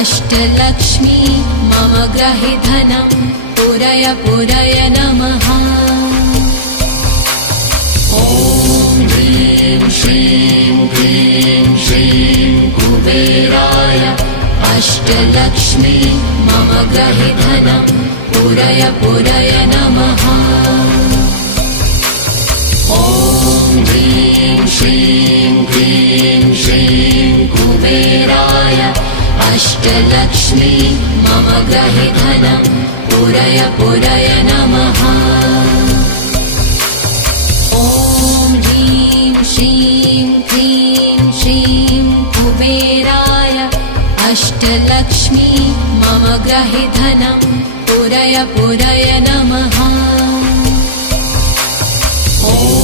अष्टलक्ष्मी मम ग्रहे धनं पुरय पुरय नमः। ॐ ह्रीं श्रीं क्लीं श्रीं कुबेराय अष्टलक्ष्मी मम ग्रहे धनं पुरय पुरय नमः। ॐ ह्रीं श्रीं क्लीं श्रीं कुबेराय अष्टलक्ष्मी मम ग्रहे धनं पुरय पुरय नमः। ॐ ह्रीं श्रीं क्लीं श्रीं कुबेराय अष्टलक्ष्मी मम ग्रहे धनं पुरय पुरय नमः। ॐ